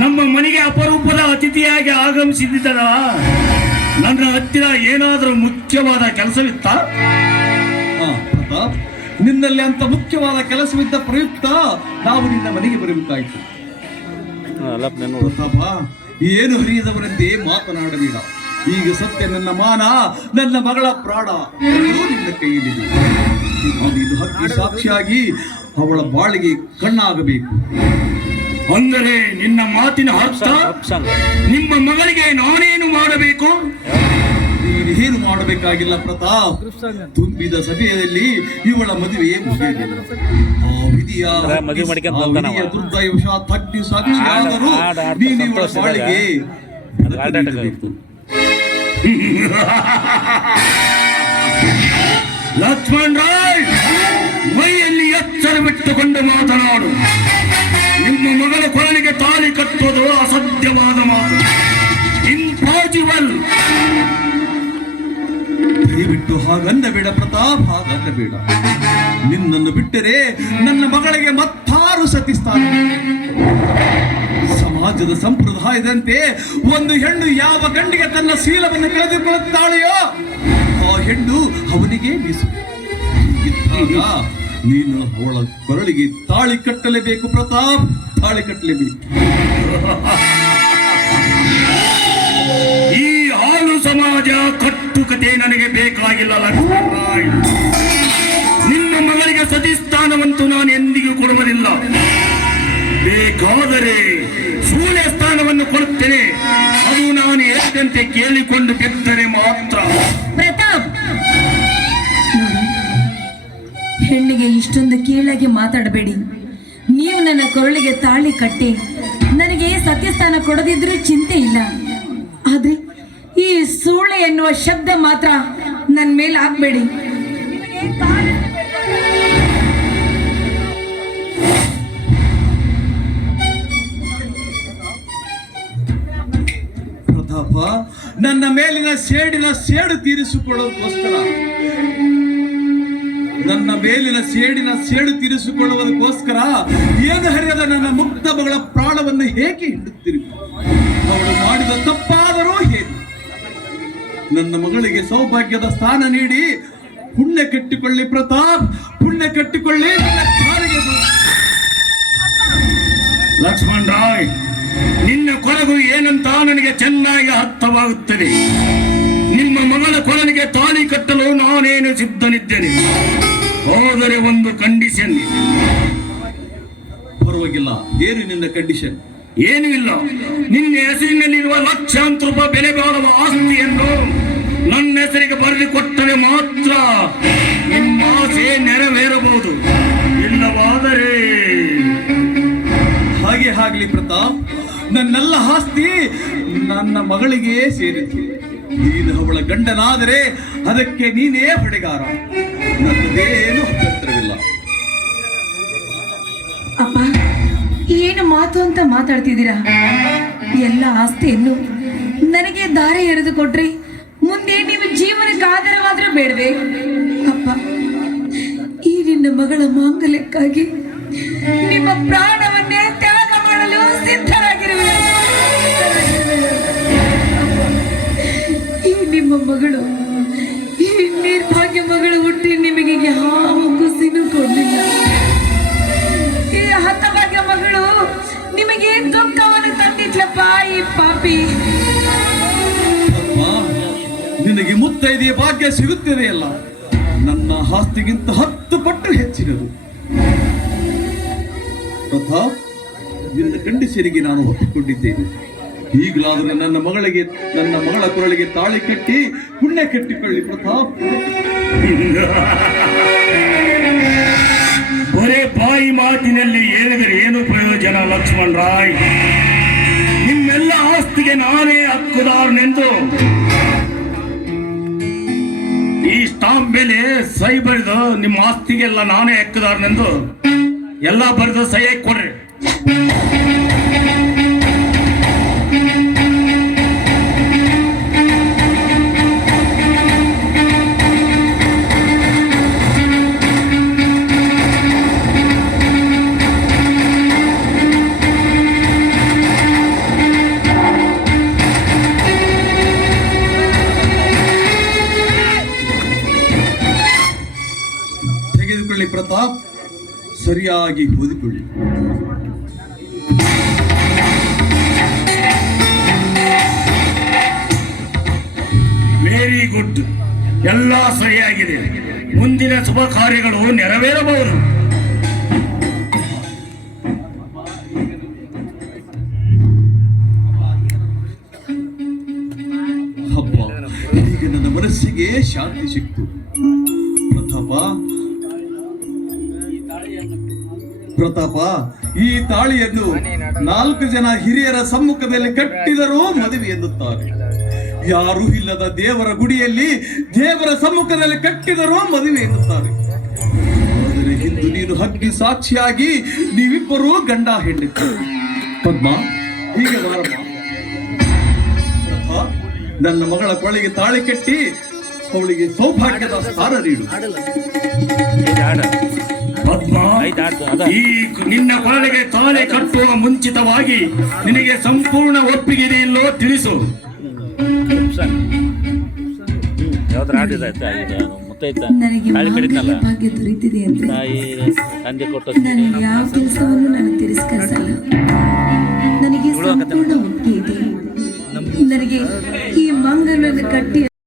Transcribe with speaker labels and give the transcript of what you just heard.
Speaker 1: ನಮ್ಮ ಮನೆಗೆ ಅಪರೂಪದ ಅತಿಥಿಯಾಗಿ ಆಗಮಿಸಿದ್ದಲ್ಲ ನನ್ನ ಹತ್ತಿರ ಏನಾದರೂ ಮುಖ್ಯವಾದ ಕೆಲಸವಿತ್ತ?
Speaker 2: ಪ್ರತಾಪ್ ನಿನ್ನಲ್ಲಿ ಅಂತ ಮುಖ್ಯವಾದ ಕೆಲಸವಿದ್ದ ಪ್ರಯುಕ್ತ ನಾವು ನಿನ್ನ ಮನೆಗೆ ಬರಬೇಕಾಯಿತು. ಪ್ರತಾಪ ಏನು ಹರಿಯದವರಂತೆ ಮಾತನಾಡಲಿಲ್ಲ ಈಗ ಸತ್ಯ ನನ್ನ ಮಾನ ನನ್ನ ಮಗಳ ಪ್ರಾಣ ನಿನ್ನ ಕೈಯಲ್ಲಿದೆ. ಇದು ಹಕ್ಕಿ ಸಾಕ್ಷಿಯಾಗಿ ಅವಳ ಬಾಳಿಗೆ ಕಣ್ಣಾಗಬೇಕು.
Speaker 1: ಅಂದರೆ ನಿನ್ನ ಮಾತಿನ ಅರ್ಥ ನಿಮ್ಮ ಮಗಳಿಗೆ ನಾನೇನು ಮಾಡಬೇಕು?
Speaker 2: ನೀನು ಏನು ಮಾಡಬೇಕಾಗಿಲ್ಲ ಪ್ರತಾಪ್? ತುಂಬಿದ ಸಭೆಯಲ್ಲಿ ಇವಳ ಮದುವೆ ಮುಗಿಯಲಿಲ್ಲ ಆ ವಿಧಿಯ ನೀನು ಇವಳ ಬಾಳಿಗೆ.
Speaker 1: ಲಕ್ಷ್ಮಣ್ ರಾಯ್ ಮೈಯಲ್ಲಿ ಎಚ್ಚರವಿಟ್ಟುಕೊಂಡು ಮಾತನಾಡು. ನಿಮ್ಮ ಮಗಳ ಕೊರಳಿಗೆ ತಾಳಿ ಕಟ್ಟುವುದು ಅಸಾಧ್ಯವಾದ ಮಾತು. ಇಂಪಾಸಿಬಲ್
Speaker 2: ದಯವಿಟ್ಟು ಹಾಗನ್ನಬೇಡ ಪ್ರತಾಪ್ ಹಾಗನ್ನಬೇಡ ನಿನ್ನನ್ನು ಬಿಟ್ಟರೆ ನನ್ನ ಮಗಳಿಗೆ ಮತ್ತಾರು ಸತಿಸ್ತಾನೆ ಸಮಾಜದ ಸಂಪ್ರದಾಯದಂತೆ ಒಂದು ಹೆಣ್ಣು ಯಾವ ಗಂಡಿಗೆ ತನ್ನ ಶೀಲವನ್ನು ಕಳೆದುಕೊಳ್ಳುತ್ತಾಳೆಯೋ, ಆ ಹೆಣ್ಣು ಅವನಿಗೆ ಮೀಸು ನೀನು ಅವಳ ಕೊರಳಿಗೆ ತಾಳಿ ಕಟ್ಟಲೇಬೇಕು ಪ್ರತಾಪ್. ತಾಳಿ ಕಟ್ಟಲೇಬೇಕು.
Speaker 1: ಈ ಹಾಲು ಸಮಾಜ ಕಟ್ಟುಕತೆ ನನಗೆ ಬೇಕಾಗಿಲ್ಲ ಲಕ್ಷ್ಮಣರಾಯ್ ನಿನ್ನ ಮಗಳಿಗೆ ಸತಿಸ್ಥಾನವಂತೂ ನಾನು ಎಂದಿಗೂ ಕೊಡುವುದಿಲ್ಲ. ಬೇಕಾದರೆ ಸೂರ್ಯ ಸ್ಥಾನವನ್ನು ಕೊಡುತ್ತೇನೆ. ಅದು ನಾನು ಹೇಳಿದಂತೆ ಕೇಳಿಕೊಂಡು ಬಿದ್ದರೆ ಮಾತ್ರ.
Speaker 3: ಹೆಣ್ಣಿಗೆ ಇಷ್ಟೊಂದು ಕೀಳಾಗಿ ಮಾತಾಡಬೇಡಿ. ನೀವು ನನ್ನ ಕೊರಳಿಗೆ ತಾಳಿ ಕಟ್ಟಿ, ನನಗೆ ಸತ್ಯಸ್ಥಾನ ಕೊಡದಿದ್ರೂ ಚಿಂತೆ ಇಲ್ಲ. ಆದರೆ ಈ ಸೂಳೆ ಎನ್ನುವ ಶಬ್ದ ಮಾತ್ರ ನನ್ನ ಮೇಲೆ ಹಾಕ್ಬೇಡಿ
Speaker 2: ನನ್ನ ಮೇಲಿನ ಸೇಡಿನ ಸೇಡು ತೀರಿಸಿಕೊಳ್ಳೋದಕ್ಕೋಸ್ಕರ ನನ್ನ ಮೇಲಿನ ಸೇಡಿನ ಸೇಡು ತೀರಿಸಿಕೊಳ್ಳುವುದಕ್ಕೋಸ್ಕರ ಏನು ಹರಿಯದ ನನ್ನ ಮುಕ್ತ ಮಗಳ ಪ್ರಾಣವನ್ನು ಹೇಗೆ ಹಿಡುತ್ತಿರು ಅವಳು ಮಾಡಿದ ತಪ್ಪಾದರೂ ಹೇಗೆ? ನನ್ನ ಮಗಳಿಗೆ ಸೌಭಾಗ್ಯದ ಸ್ಥಾನ ನೀಡಿ ಪುಣ್ಯ ಕಟ್ಟಿಕೊಳ್ಳಿ ಪ್ರತಾಪ್, ಪುಣ್ಯ ಕಟ್ಟಿಕೊಳ್ಳಿ
Speaker 1: ಲಕ್ಷ್ಮಣ್ ರಾಯ್, ನಿನ್ನ ಕೊರಗು ಏನಂತ ನನಗೆ ಚೆನ್ನಾಗಿ ಅರ್ಥವಾಗುತ್ತದೆ. ನಿಮ್ಮ ಮಗಳ ಕೊರನಿಗೆ ತಾಳಿ ಕಟ್ಟಲು ನಾನೇನು ಸಿದ್ಧನಿದ್ದೇನೆ? ಹೋದರೆ ಒಂದು ಕಂಡೀಷನ್
Speaker 2: ಪರವಾಗಿಲ್ಲ. ಏನು ನಿನ್ನ ಕಂಡೀಷನ್
Speaker 1: ಏನೂ ಇಲ್ಲ. ನಿನ್ನ ಹೆಸರಿನಲ್ಲಿರುವ ಲಕ್ಷಾಂತರ ರೂಪಾಯಿ ಬೆಲೆ ಬಾಳುವ ಆಸ್ತಿಯನ್ನು ನನ್ನ ಹೆಸರಿಗೆ ಬರೆದು ಕೊಟ್ಟರೆ ಮಾತ್ರ ನಿಮ್ಮ ಆಸೆ ನೆರವೇರಬಹುದು. ಇಲ್ಲವಾದರೆ
Speaker 2: ಹಾಗೆ ಆಗ್ಲಿ ಪ್ರತಾಪ್. ನನ್ನೆಲ್ಲ ಆಸ್ತಿ ನನ್ನ ಮಗಳಿಗೆ ಸೇರಿತು ನೀನು ಅವಳ ಗಂಡನಾದರೆ ಅದಕ್ಕೆ ನೀನೇ ಹೊಡೆಗಾರ ನನ್ನದೇನು ಅಭ್ಯಂತರವಿಲ್ಲ.
Speaker 3: ಅಪ್ಪ, ಏನು ಮಾತು ಅಂತ ಮಾತಾಡ್ತಿದ್ದೀರಾ? ಎಲ್ಲ ಆಸ್ತಿಯನ್ನು ನನಗೆ ದಾರಿ ಎರೆದು ಕೊಟ್ರಿ. ಮುಂದೆ ನೀವು ಜೀವನಕ್ಕೆ ಆಧಾರವಾದ್ರೂ ಬೇಡವೆ? ಅಪ್ಪ, ಈ ನಿನ್ನ ಮಗಳ ಮಾಂಗಲ್ಯಕ್ಕಾಗಿ ನಿಮ್ಮ ಪ್ರಾಣವನ್ನೇ ಮಗಳು. ಈ ನಿರ್ಭಾಗ್ಯ ಮಗಳು ಹುಟ್ಟಿ ನಿಮಗೆ ಯಾವ ಖುಷಿನೂ ಕೊಡಲಿಲ್ಲ. ಈ ಹತಭಾಗ್ಯ ಮಗಳು ನಿಮಗೆ ದುಃಖವನ್ನು ತಂದಿಟ್ಲಪ್ಪ ಈ ಪಾಪಿ?
Speaker 2: ನಿನಗೆ ಮುತ್ತೈದೆಯ ಭಾಗ್ಯ ಸಿಗುತ್ತಿದೆಯಲ್ಲ ನನ್ನ ಆಸ್ತಿಗಿಂತ ಹತ್ತು ಪಟ್ಟು ಹೆಚ್ಚಿನದು. ಪ್ರತಾಪ್, ನಿನ್ನ ಕಂಡೀಷನಿಗೆ ನಾನು ಒಪ್ಪಿಕೊಂಡಿದ್ದೇನೆ. ಈಗಲಾದರೂ ನನ್ನ ಮಗಳಿಗೆ, ನನ್ನ ಮಗಳ ಕೊರಳಿಗೆ ತಾಳಿ ಕಟ್ಟಿ ಪುಣ್ಯ ಕಟ್ಟಿಕೊಳ್ಳಿ ಪ್ರತಾಪ್.
Speaker 1: ಬರೇ ಬಾಯಿ ಮಾತಿನಲ್ಲಿ ಹೇಳಿದರೆ ಏನು ಪ್ರಯೋಜನ, ಲಕ್ಷ್ಮಣ್ ರಾಯ್? ನಿಮ್ಮೆಲ್ಲ ಆಸ್ತಿಗೆ ನಾನೇ ಹಕ್ಕುದಾರನೆಂದು? ಈ ಸ್ಟಾಂಪ್ ಮೇಲೆ ಸೈ ಬರೆದು ನಿಮ್ಮ ಆಸ್ತಿಗೆಲ್ಲ ನಾನೇ ಹಕ್ಕುದಾರನೆಂದು? ಎಲ್ಲ ಬರೆದು ಸೈ ಕೊಡ್ರಿ
Speaker 2: ಸರಿಯಾಗಿ ಓದಿಕೊಳ್ಳಿ.
Speaker 1: ವೆರಿ ಗುಡ್ ಎಲ್ಲ ಸರಿಯಾಗಿದೆ. ಮುಂದಿನ ಶುಭ ಕಾರ್ಯಗಳು ನೆರವೇರಬಹುದು.
Speaker 2: ಹಬ್ಬ. ಈಗ ನನ್ನ ಮನಸ್ಸಿಗೆ ಶಾಂತಿ ಸಿಕ್ತು. ಪ್ರತಾಪ ಪ್ರತಾಪ, ಈ ತಾಳಿಯನ್ನು ನಾಲ್ಕು ಜನ ಹಿರಿಯರ ಸಮ್ಮುಖದಲ್ಲಿ ಕಟ್ಟಿದರೂ ಮದುವೆ ಎನ್ನುತ್ತಾರೆ. ಯಾರೂ ಇಲ್ಲದ ದೇವರ ಗುಡಿಯಲ್ಲಿ ದೇವರ ಸಮ್ಮುಖದಲ್ಲಿ ಕಟ್ಟಿದರೂ ಮದುವೆ ಎನ್ನುತ್ತಾರೆ. ಆದರೆ ಇಂದು ನೀನು ಹಕ್ಕಿ ಸಾಕ್ಷಿಯಾಗಿ ನೀವಿಬ್ಬರೂ ಗಂಡ ಹೆಂಡತಿ ಪದ್ಮ, ಹೀಗೆ ನನ್ನ ಮಗಳ ಕೊಳೆಗೆ ತಾಳಿ ಕಟ್ಟಿ ಅವಳಿಗೆ ಸೌಭಾಗ್ಯದ ಸ್ಥಾನ ನೀಡು.
Speaker 1: ಈ ನಿನ್ನ ಪಾಲಿಗೆ ತಾಳೆ ಕಟ್ಟುವ ಮುಂಚಿತವಾಗಿ ನಿನಗೆ ಸಂಪೂರ್ಣ ಒಪ್ಪಿಗೆ ತಿಳಿಸು.
Speaker 4: ಇದೆ ಆಯ್ತಾ? ಇದು ಮುತ್ತೈತ.
Speaker 3: ನನಗೆ
Speaker 4: ತಾಳಿ ಕಡಿದ್ನಲ್ಲ
Speaker 3: ಮಾಂಗಲ್ಯ ಭಾಗ್ಯ ದೊರೀತಿದೆ ಅಂದ್ರೆ
Speaker 4: ತಾಯಿ ತಂದೆ ಕೊಟ್ಟು
Speaker 3: ನಾನು ಯಾವ ಕೆಲಸವನ್ನು ನಾನು ತಿರಸ್ಕರಿಸಲ್ಲ. ನನಗೆ ಸಂಪೂರ್ಣ ಒಪ್ಪಿಗೆ ಇದೆ. ನನಗೆ ಈ ಮಂಗಲ ಕಟ್ಟಿ